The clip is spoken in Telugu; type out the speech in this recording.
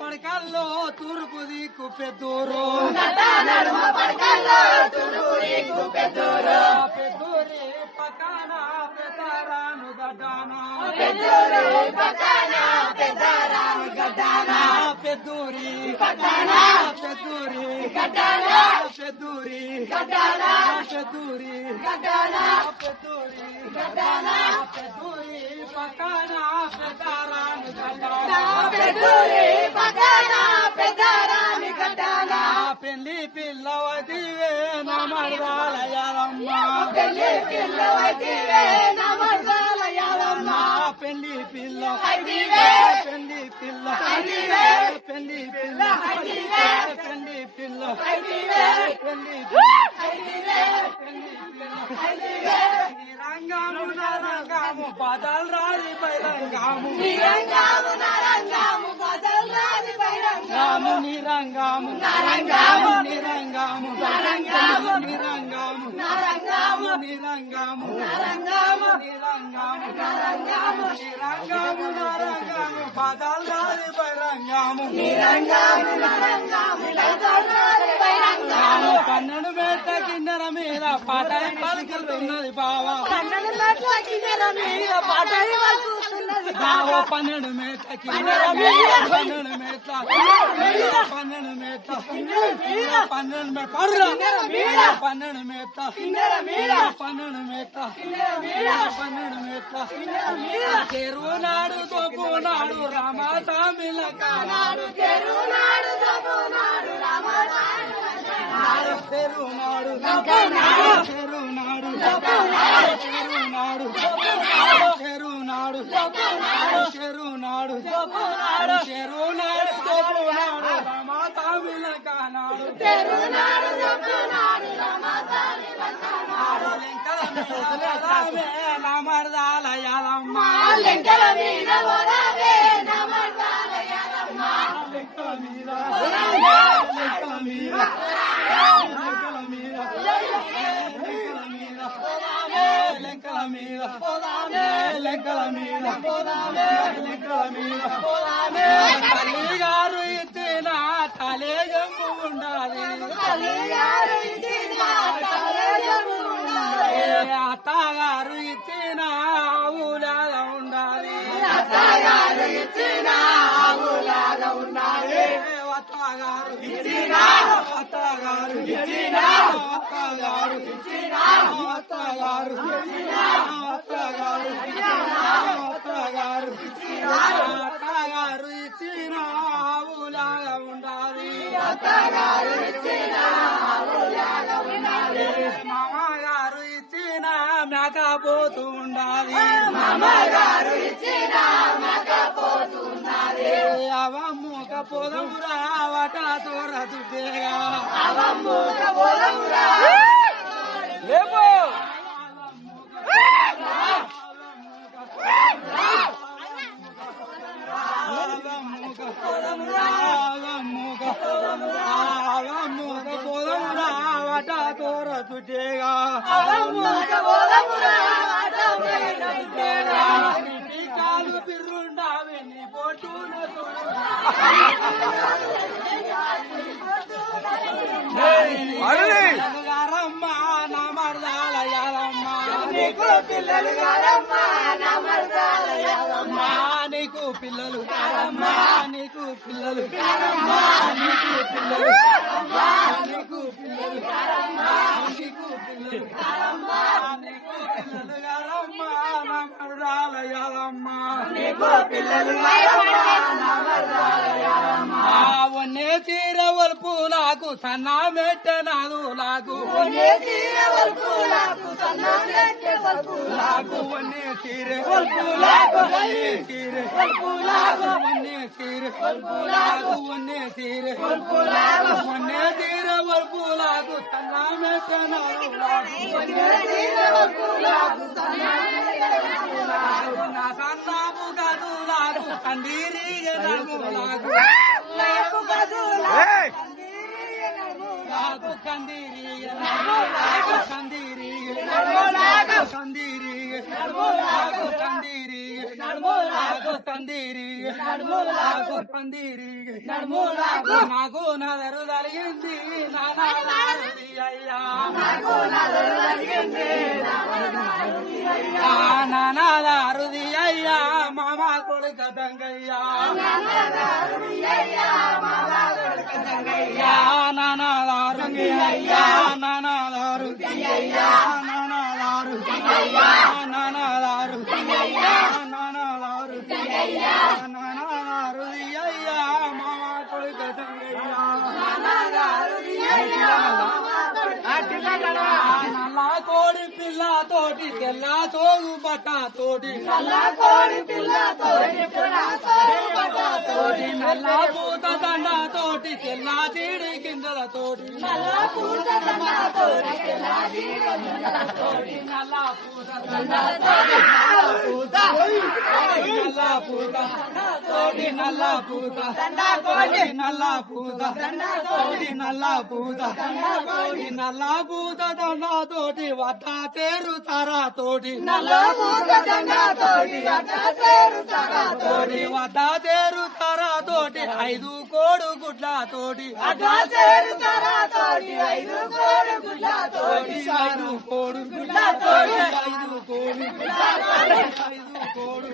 పడకల్లో తూర్పు దిక్కు పెద్దూరు పెద్దూరి పక్కన పెద్దరాను గడ్డానా పెద్దూరి పెద్దూరి పెద్దూరి పెద్దూరి పెద్దూరి పక్కన పెద్దరాను పెళ్లి పిల్లవదివే నమర్దాలయాలమ్మ పెళ్లి పిల్ల పెళ్లి పిల్ల పెళ్లి పిల్ల పెళ్లి పిల్ల రంగాము బదల్ రాజి బైరంగాము నిరంగాము నిరంగాము నిరంగాము బదల్ రాజి బైరంగాము పన్నెండు మెట్ల కిన్నెర మీద పాట పలుకుతున్నది బావా పన్నెండు మెట్ల కిన్నెర మీద పాట బావో 12 మెట్ల కిన్నెర మీద 12 మెట్ల 12 మెట్ల 12 మెట్ల చెరువు నాడు తోపు నాడు రామస్వామిల కానాడు చెరువు నాడు చెరువు నాడు చెరువు నాడు రామస్వామిల కానాడు నమర్దాలయాలమ్మ లెంకల మీద తల్లిగారు ఇచ్చిన తలేజము ఉండాలి అత్తగారు ఇచ్చిన ఆవులాగా ఉండాలి అత్తగారు ఇచ్చిన ఆవులాగా ఉండాలి మామగారు ఇచ్చిన మేకపోతూ ఉండాలి అవమ్ముక పొలమురా వట తోర దుడ్డేగా వట తోర దుడ్డేగా కాలు పిర్రుండావి నీ పోటున గారమ్మ నమర్దాలయాలమ్మ నీకు పిల్లలు గారమ్మ నమర్దాలయాలమ్మ నీకు పిల్లలు గారమ్మ నీకు పిల్లలు గారమ్మ నీకు పిల్లలు నీకు పిల్లలు గారమ్మ నీకు పిల్లలు గారమ్మ నీకు పిల్లలు గారమ్మ నమర్దాలయాలమ్మ నీకు పిల్లలు గారమ్మ నమర్దాలయాలమ్మ వన్నే తీర వల్పు నాకు సన్నా మెట్ట నాదు నాకు వన్నే తీర వల్పు నాకు సన్నా మెట్ట వల్పు నాకు వన్నే తీర వల్పు నాకు వన్నే తీర వల్పు నాకు వన్నే తీర వల్పు నాకు వన్నే తీర వల్పు నాకు వన్నే తీర వల్పు నాకు సన్నా మెట్ట నాదు నాకు వన్నే తీర వల్పు నాకు సన్నా మెట్ట నాదు నాకు నా సన్నాముగా గదులాకు కందిరిగే నడుములాకు నాకు కందిరిగే నడుములాకు కందిరిగే నడుములాకు కందిరిగే నడుములాకు కందిరిగే నడుములాకు కందిరిగే నడుములాకు కందిరిగే నడుములాకు నాకు నదరు జరిగింది నానారుది అయ్యా నాకు నదరు జరిగింది నానారుది అయ్యా మామ కొడుక దంగయ్యా నానారు అయ్యా నానారు అయ్యా నానారు నానారు నానారు నానారు అయ్యా మామ కొడుక దంగయ్యా నల్ల కోడి పిల్ల తోటి తెల్ల తోగు బట్ట తోటి నల్ల కోడి పిల్ల తోటి నల్ల పూత దండ తోటి తెల్ల చీడి గింజల తోటి నల్ల పూత దండ తోటి నల్ల పూత దండ నల్ల పూత తోటి నల్ల పూత తోటి నల్ల పూత తోటి నల్ల పూత నల్ల పూత దండ తోటి వద్ద చేరు తరా తోటి నల్ల పూత దండ తోటి వద్ద చేరు తరా తోటి 5 కోడు గుడ్ల తోటి 5 కోడు గుడ్ల తోటి 5 కోడు 5 కోడు